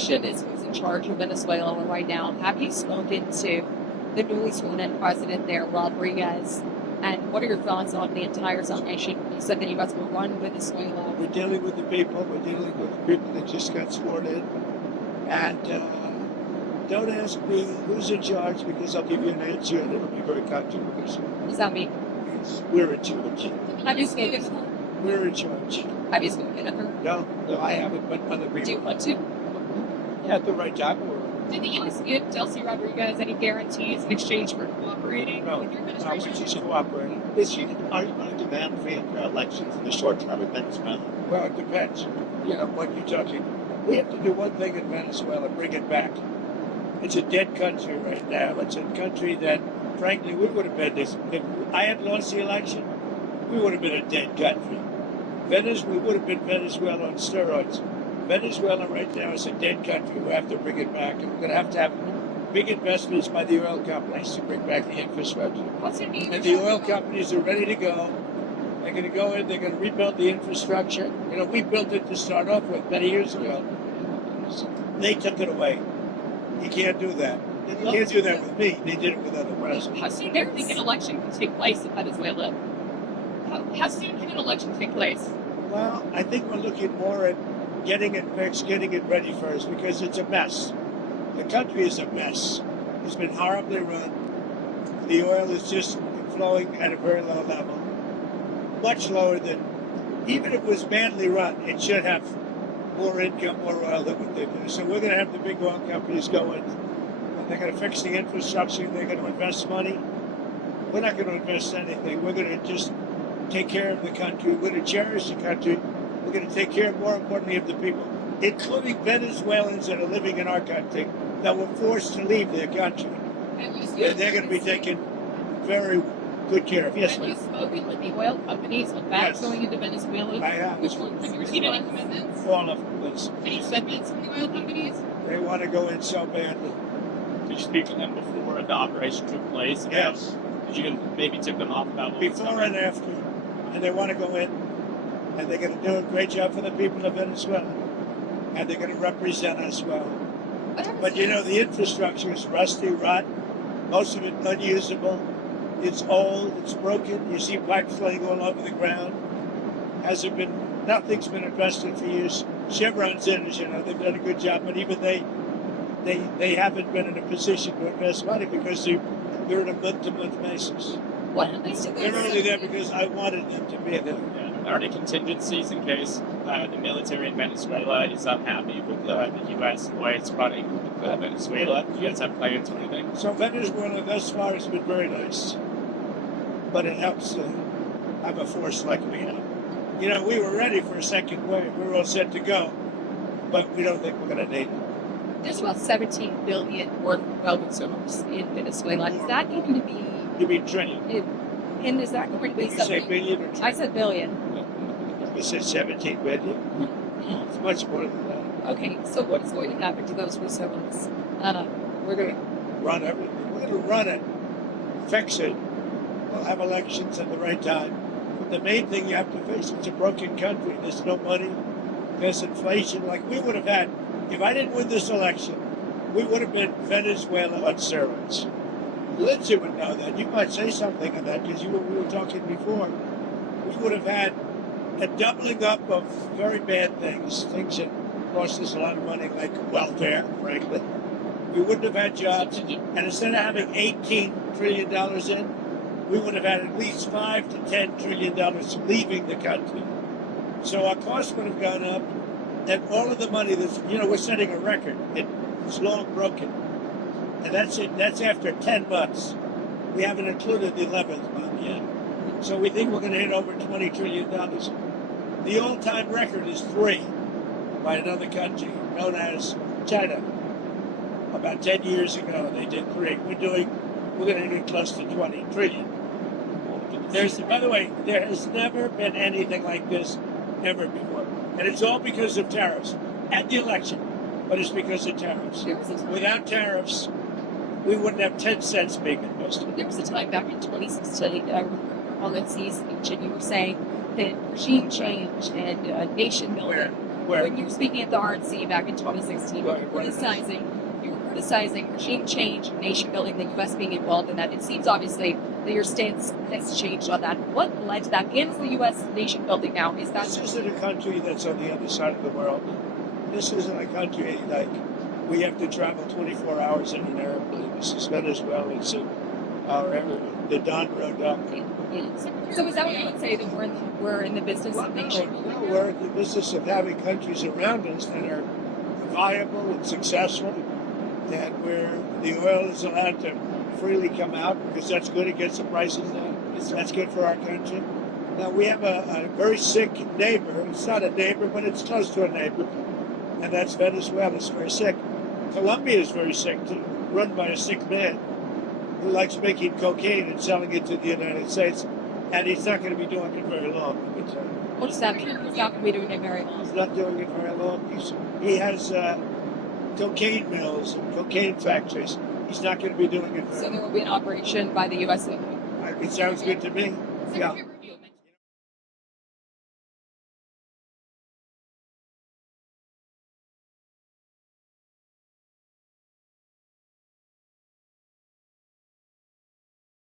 question is, who's in charge of Venezuela right now? Have you spoken to the newly sworn in president there, Rodriguez? And what are your thoughts on the entire situation? You said that you guys will run Venezuela. We're dealing with the people. We're dealing with the people that just got sworn in. And don't ask me who's in charge, because I'll give you an answer and it'll be very controversial. What does that mean? We're in charge. Have you spoken to her? We're in charge. Have you spoken to her? No, I haven't, but other people. Do you want to? At the right time. Did the U.S. give Delcy Rodriguez any guarantees in exchange for cooperating with your administration? She's cooperating. Are you going to demand free and fair elections in the short term in Venezuela? Well, it depends. You know, what you're talking. We have to do one thing in Venezuela, bring it back. It's a dead country right now. It's a country that, frankly, we would have been this. If I had lost the election, we would have been a dead country. We would have been Venezuela on steroids. Venezuela right now is a dead country. We have to bring it back. And we're going to have big investments by the oil companies to bring back the infrastructure. And the oil companies are ready to go. They're going to go in, they're going to rebuild the infrastructure. You know, we built it to start off with many years ago. They took it away. You can't do that. You can't do that with me. They did it with other presidents. How soon do you think an election can take place in Venezuela? How soon can an election take place? Well, I think we're looking more at getting it fixed, getting it ready first, because it's a mess. The country is a mess. It's been horribly run. The oil is just flowing at a very low level. Much lower than, even if it was badly run, it should have more income, more oil than what they do. So we're going to have the big oil companies go in, and they're going to fix the infrastructure, they're going to invest money. We're not going to invest anything. We're going to just take care of the country. We're going to cherish the country. We're going to take care, more importantly, of the people, including Venezuelans that are living in our country that were forced to leave their country. And they're going to be taken very good care of. Yes, have you spoken with the oil companies about going into Venezuela? I have. Which ones? Have you received any commitments? All of them, please. Any commitments from the oil companies? They want to go in so badly. Did you speak to them before the operation took place? Yes. Did you maybe tip them off about what was Before coming? and after. And they want to go in, and they're going to do a great job for the people of Venezuela. And they're going to represent us well. But you know, the infrastructure is rusty, rotten, most of it unusable. It's old, it's broken. You see pipes laying all over the ground. Nothing's been invested for years. Chevron's in, as you know, they've done a good job, but even they haven't been in a position to invest money because they're on a month-to-month basis. Why don't they still They're only there because I wanted them to be there. Are there contingencies in case the military in Venezuela is unhappy with the U.S. the way it's running Venezuela? Do you guys have plans or anything? So Venezuela thus far has been very nice, but it helps to have a force like we have. You know, we were ready for a second wave. We were all set to go, but we don't think we're going to need it. There's about 17 billion worth of oil reserves in Venezuela. Is that going to be? You mean trillion? And is that going to be Did you say something? billion or trillion? I said billion. You said 17 billion? It's much more than that. Okay, so what is going to happen to those reserves? We're going to run everything. We're going to run it, fix it. We'll have elections at the right time. But the main thing you have to face, it's a broken country. There's no money. There's inflation. Like we would have had, if I didn't win this election, we would have been Venezuela on steroids. Lindsay would know that. You might say something on that because we were talking before. We would have had a doubling up of very bad things that cost us a lot of money, like welfare, frankly. We wouldn't have had jobs. And instead of having $18 trillion in, we would have had at least $5 to $10 trillion leaving the country. So our costs would have gone up, and all of the money we're setting a record. It's long broken. And that's it. That's after 10 months. We haven't included the 11th month yet. So we think we're going to hit over $20 trillion. The all-time record is 3 by another country known as China. About 10 years ago, they did 3. We're going to get close to 20 trillion. By the way, there has never been anything like this ever before. And it's all because of tariffs at the election, but it's because of tariffs. Without tariffs, we wouldn't have 10 cents being invested. There was a time back in 2016 on Lindsay's speech, and you were saying that regime change and nation building Where? when you were speaking at the RNC back in 2016, Right, you were criticizing regime change, nation building, the U.S. being involved in that. It seems obviously that your stance has changed on that. What led to that? Is the U.S. nation building now? Is that This isn't a country that's on the other side of the world. This isn't a country like we have to travel 24 hours in an airplane. This is Venezuela. It's the Don Road up. So is that what you would say, that we're in the business of nation? No, we're in the business of having countries around us that are viable and successful, and where the oil is allowed to freely come out because that's good against the prices down. That's good for our country. Now we have a very sick neighbor. It's not a neighbor, but it's close to a neighbor, and that's Venezuela. It's very sick. Colombia is very sick too, run by a sick man who likes making cocaine and selling it to the United States, and he's not going to be doing it very long. What does that mean? He's not going to be doing it very long. He's not doing it very long. He has cocaine mills and cocaine factories. He's not going to be doing it very So long. there will be an operation by the U.S. It sounds good to me. Yeah.